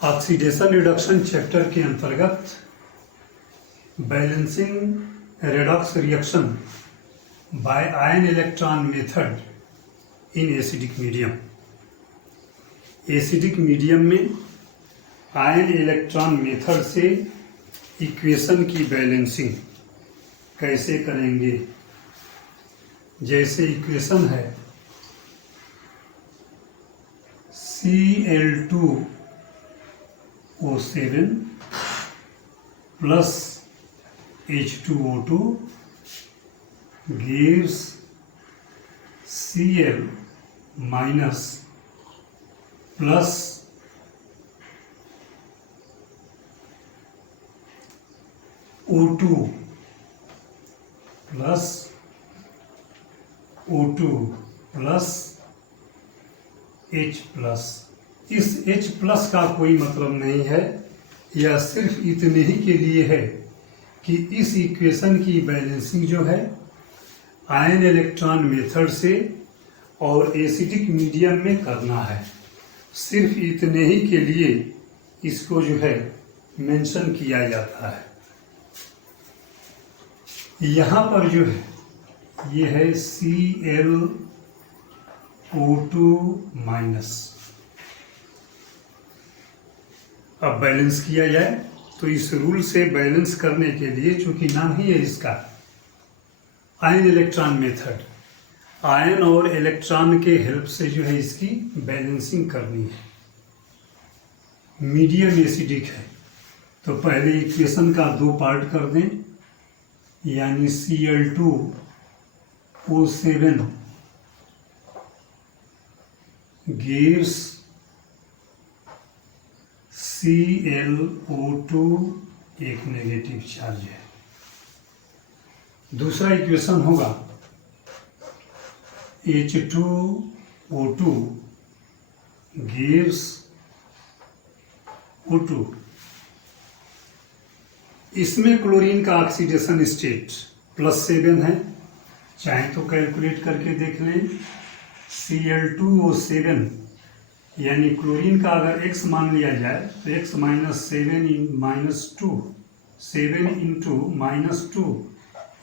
Oxidation reduction chapter के अंतर्गत balancing redox reaction by ion electron method in acidic medium. Acidic medium में ion electron method से equation की balancing कैसे करेंगे। जैसे इक्वेशन है Cl2O7 plus H2O2 gives Cl minus plus O2 plus O2 plus H plus. इस H plus का कोई मतलब नहीं है, यह सिर्फ इतने ही के लिए है कि इस इक्वेशन की बैलेंसिंग जो है आयन इलेक्ट्रॉन मेथड से और एसिडिक मीडियम में करना है। सिर्फ इतने ही के लिए इसको जो है मेंशन किया जाता है। यहाँ पर जो है ये है Cl O2 माइनस। अब बैलेंस किया जाए तो इस रूल से बैलेंस करने के लिए, चूंकि नाम ही है इसका आयन इलेक्ट्रॉन मेथड, आयन और इलेक्ट्रॉन के हेल्प से जो है इसकी बैलेंसिंग करनी है। मीडियम एसिडिक है तो पहले इक्वेशन का दो पार्ट कर दें, यानी Cl2O7 gives ClO2 एक नेगेटिव चार्ज है। दूसरा इक्वेशन होगा H2O2 gives O2। इसमें क्लोरीन का ऑक्सीडेशन स्टेट +7 है, चाहे तो कैलकुलेट करके देख लें। Cl2O7 यानी क्लोरीन का अगर x मान लिया जाए तो x minus 7 minus 2, 7 into minus 2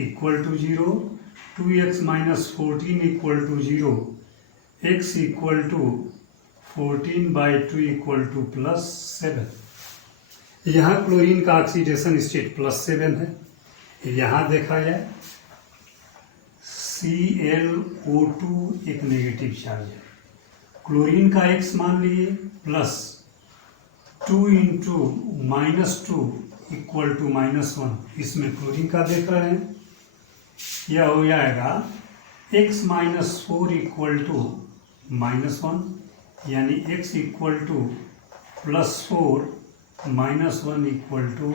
equal to 0, 2x minus 14 equal to 0, x equal to 14/2 equal to +7। यहाँ क्लोरीन का ऑक्सीडेशन स्टेट +7 है। यहाँ देखा जाए ClO2 एक नेगेटिव चार्ज है, क्लोरीन का x मान लिए plus 2 into minus 2 equal to -1। इसमें क्लोरीन का देख रहे हैं, यह हो जाएगा x माइनस 4 इक्वल टू -1, यानी x equal to +4 -1 equal to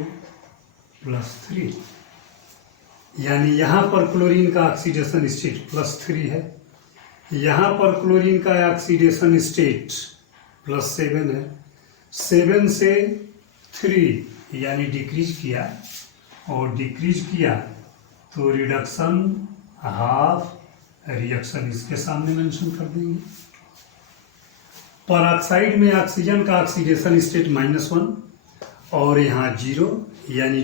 +3। यानी यहाँ पर क्लोरीन का ऑक्सीडेशन स्टेट +3 है, यहाँ पर क्लोरीन का ऑक्सीडेशन स्टेट +7 है। 7 से 3 यानी डिक्रीज किया, और डिक्रीज किया तो रिडक्शन हाफ, रिएक्शन इसके सामने मेंशन कर देंगे। परऑक्साइड में ऑक्सीजन का ऑक्सीडेशन स्टेट -1 और यहाँ 0 यानी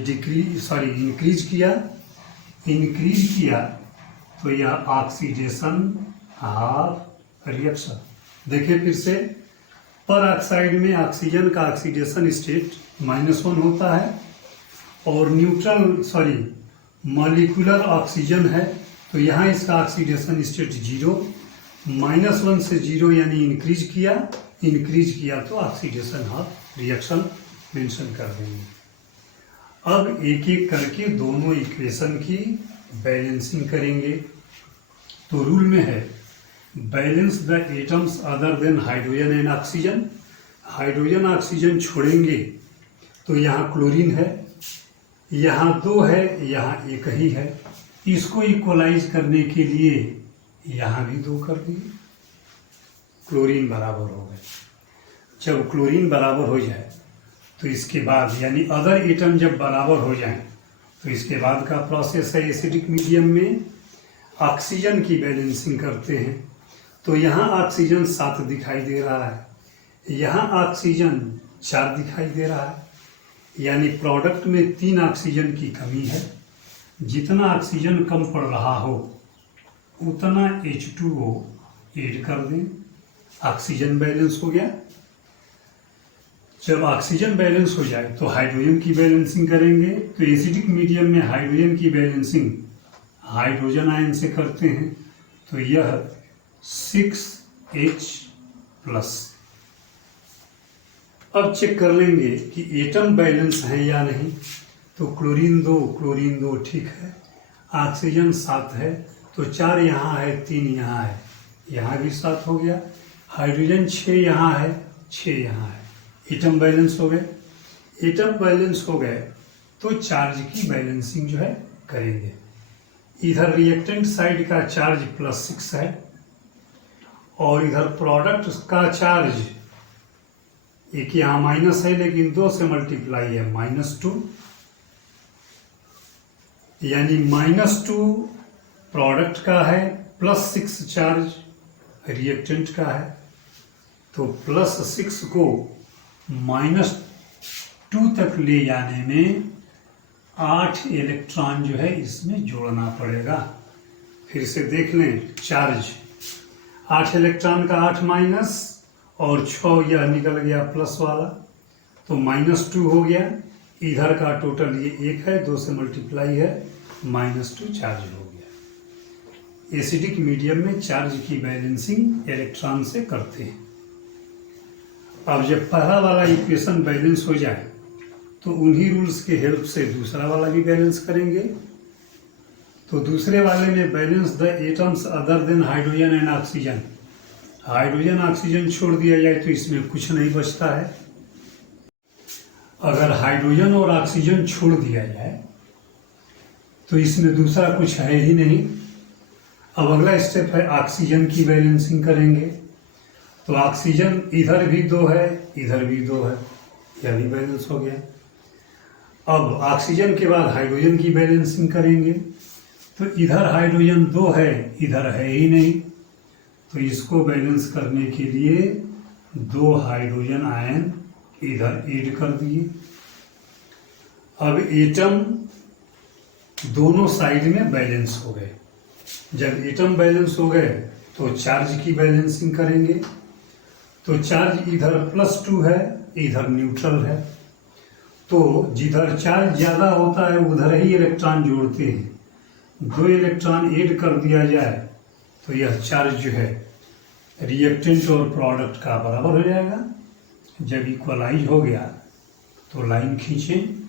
इंक्रीज किया तो यह ऑक्सीडेशन हाफ, रिएक्शन। देखिए फिर से, पर ऑक्साइड में ऑक्सीजन का ऑक्सीडेशन स्टेट -1 होता है और मॉलिक्यूलर ऑक्सीजन है तो यहाँ इसका ऑक्सीडेशन स्टेट 0, -1 से 0 यानी इंक्रीज किया तो ऑक्सीडेशन हाफ, रिएक्शन मेंशन कर देंगे। अब एक एक करके दोनों इक्वेशन की बैलेंसिंग करेंगे। तो रूल में है balance the atoms other than hydrogen and oxygen. Hydrogen oxygen छोड़ेंगे तो यहाँ क्लोरीन है, यहाँ 2 है, यहाँ 1 ही है। इसको इक्वलाइज करने के लिए यहाँ भी 2 कर दिए, क्लोरीन बराबर हो गए। जब क्लोरीन बराबर हो जाए तो इसके बाद, यानी अदर एटम जब बराबर हो जाए तो इसके बाद का प्रोसेस है एसिडिक मीडियम में ऑक्सीजन की बैलेंसिंग करते हैं। तो यहाँ ऑक्सीजन 7 दिखाई दे रहा है, यहाँ ऑक्सीजन 4 दिखाई दे रहा है, यानी प्रोडक्ट में 3 ऑक्सीजन की कमी है। जितना ऑक्सीजन कम पड़ रहा हो उतना H2O ऐड कर दें, ऑक्सीजन बैलेंस हो गया। जब ऑक्सीजन बैलेंस हो जाए तो हाइड्रोजन की बैलेंसिंग करेंगे। तो एसिडिक मीडियम में हाइड्रोजन की बैलेंसिंग हाइड्रोजन आयन से करते हैं, तो यह 6H+। अब चेक कर लेंगे कि एटम बैलेंस है या नहीं। तो क्लोरीन 2 ठीक है, ऑक्सीजन 7 है, तो 4 यहाँ है, 3 यहाँ है, यहाँ भी 7 हो गया। हाइड्रोजन 6 यहाँ है, 6 यहाँ है, एटम बैलेंस हो गए। एटम बैलेंस हो गए तो चार्ज की बैलेंसिंग जो है करेंगे। इधर रिएक्टेंट साइड का चार्ज +6 है और इधर प्रोडक्ट का चार्ज, एक यहाँ माइनस है लेकिन 2 से मल्टीप्लाई है, -2, यानी -2 प्रोडक्ट का है, +6 चार्ज रिएक्टेंट का है। तो +6 को -2 तक ले जाने में 8 इलेक्ट्रॉन जो है इसमें जोड़ना पड़ेगा। फिर से देख लें, चार्ज 8 इलेक्ट्रॉन का 8 माइनस और 6 यह निकल गया प्लस वाला, तो -2 हो गया। इधर का टोटल ये 1 है, 2 से मल्टीप्लाई है, -2 चार्ज हो गया। एसिडिक मीडियम में चार्ज की बैलेंसिंग इलेक्ट्रॉन से करते हैं। अब जब पहला वाला इक्वेशन बैलेंस हो जाए तो उन्हीं रूल्स के हेल्प से दूसरा वाला भी बैलेंस करेंगे। तो दूसरे वाले में balance the atoms other than hydrogen and oxygen. Hydrogen oxygen छोड़ दिया जाए तो इसमें कुछ नहीं बचता है। अगर हाइड्रोजन और ऑक्सीजन छोड़ दिया जाए तो इसमें दूसरा कुछ है ही नहीं। अब अगला स्टेप है ऑक्सीजन की बैलेंसिंग करेंगे। तो ऑक्सीजन इधर भी 2 है, इधर भी 2 है, यह भी बैलेंस हो गया। अब ऑक्सीजन के बाद हाइड्रोजन की बैलेंसिंग करेंगे। तो इधर हाइड्रोजन 2 है, इधर है ही नहीं, तो इसको बैलेंस करने के लिए 2 हाइड्रोजन आयन इधर ऐड कर दिए। अब एटम दोनों साइड में बैलेंस हो गए। जब एटम बैलेंस हो गए तो चार्ज की बैलेंसिंग करेंगे। तो चार्ज इधर +2 है, इधर न्यूट्रल है, तो जिधर चार्ज ज़्यादा होता है उधर ही इलेक्ट्रॉन जोड़ते हैं। 2 इलेक्ट्रॉन ऐड कर दिया जाए तो यह चार्ज जो है रिएक्टेंट और प्रोडक्ट का बराबर हो जाएगा। जब इक्वलाइज हो गया तो लाइन खींचें।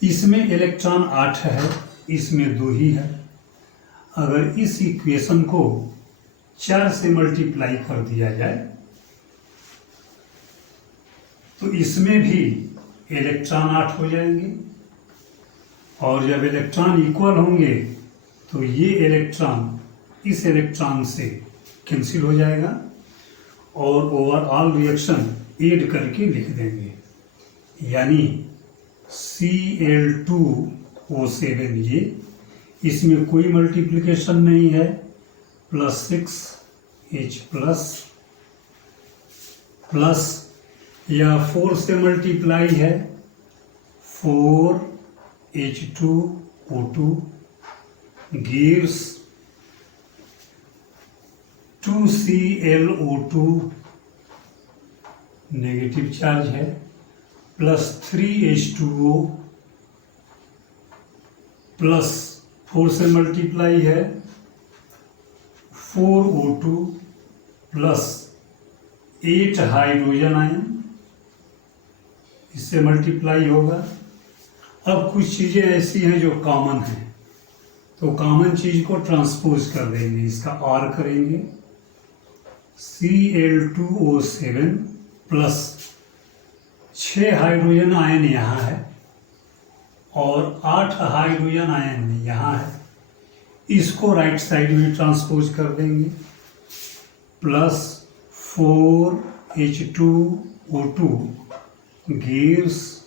इसमें इलेक्ट्रॉन 8 है, इसमें 2 ही है। अगर इस इक्वेशन को 4 से मल्टीप्लाई कर दिया जाए तो इसमें भी इलेक्ट्रॉन 8 हो जाएंगे, और जब इलेक्ट्रॉन इक्वल होंगे तो ये इलेक्ट्रॉन इस इलेक्ट्रॉन से कैंसिल हो जाएगा और ओवरऑल रिएक्शन ऐड करके लिख देंगे, यानी Cl2O7। ये इसमें कोई मल्टीप्लिकेशन नहीं है, +6H प्लस या 4 से मल्टीप्लाई है, 4H2O2 gives 2ClO2 negative charge है, +3H2O प्लस 4 से मल्टीप्लाई है, 4O2 प्लस 8 हाइड्रोजन आयन, इससे मल्टीप्लाई होगा। अब कुछ चीज़ें ऐसी हैं जो कॉमन हैं, तो कॉमन चीज को ट्रांसपोज कर देंगे, इसका और करेंगे। Cl2O7 प्लस 6 हाइड्रोजन आयन यहाँ है और 8 हाइड्रोजन आयन यहाँ है, इसको राइट साइड में ट्रांसपोज कर देंगे। Plus 4H2O2 gives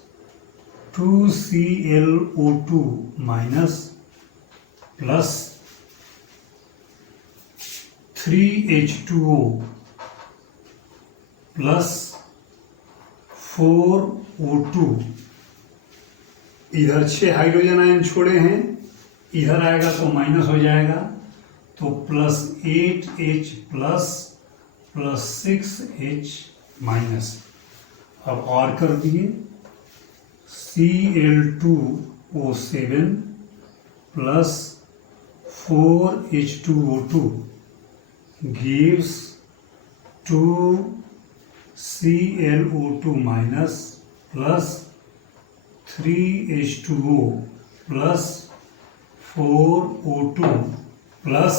2ClO2 minus plus 3H2O plus 4O2, इधर 6 हाइड्रोजन आयन छोड़े हैं, इधर आएगा तो माइनस हो जाएगा, तो +8H प्लस 6H माइनस। अब और कर दिए, Cl2O7 plus 4H2O2 gives 2ClO2 minus plus 3H2O plus 4O2 plus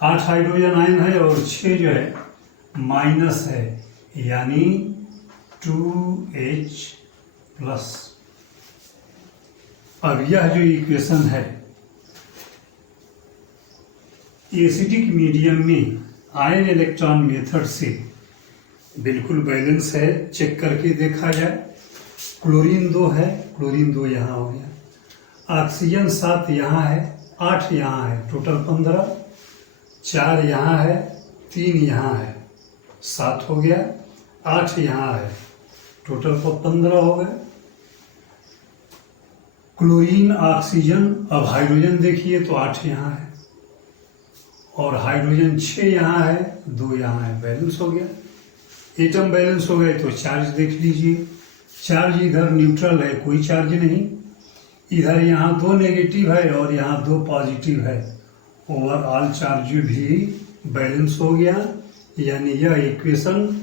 8 hydrogen ion है और 6 जो है माइनस है, यानी 2H प्लस। अब यह जो इक्वेशन है एसिडिक मीडियम में आयन इलेक्ट्रॉन मेथड से बिल्कुल बैलेंस है, चेक करके देखा जाए। क्लोरीन 2 है, क्लोरीन 2 यहाँ हो गया, ऑक्सीजन 7 यहाँ है, 8 यहाँ है, टोटल 15, 4 यहाँ है, 3 यहाँ है, 7 हो गया, 8 यहाँ है, टोटल 15 हो गए। क्लोरीन, ऑक्सीजन, अब हाइड्रोजन देखिए तो 8 यहाँ है और हाइड्रोजन 6 यहाँ है, 2 यहाँ है, बैलेंस हो गया। एटम बैलेंस हो गए तो चार्ज देख लीजिए, चार्ज इधर न्यूट्रल है, कोई चार्ज नहीं, इधर यहाँ 2 नेगेटिव है और यहाँ 2 पॉजिटिव है, ओवरऑल चार्ज भी बैलेंस हो गया। यानी यह इक्वेशन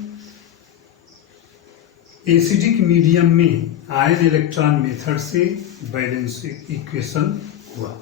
एसिडिक मीडियम में आयन इलेक्ट्रॉन मेथड से बैलेंस इक्वेशन हुआ।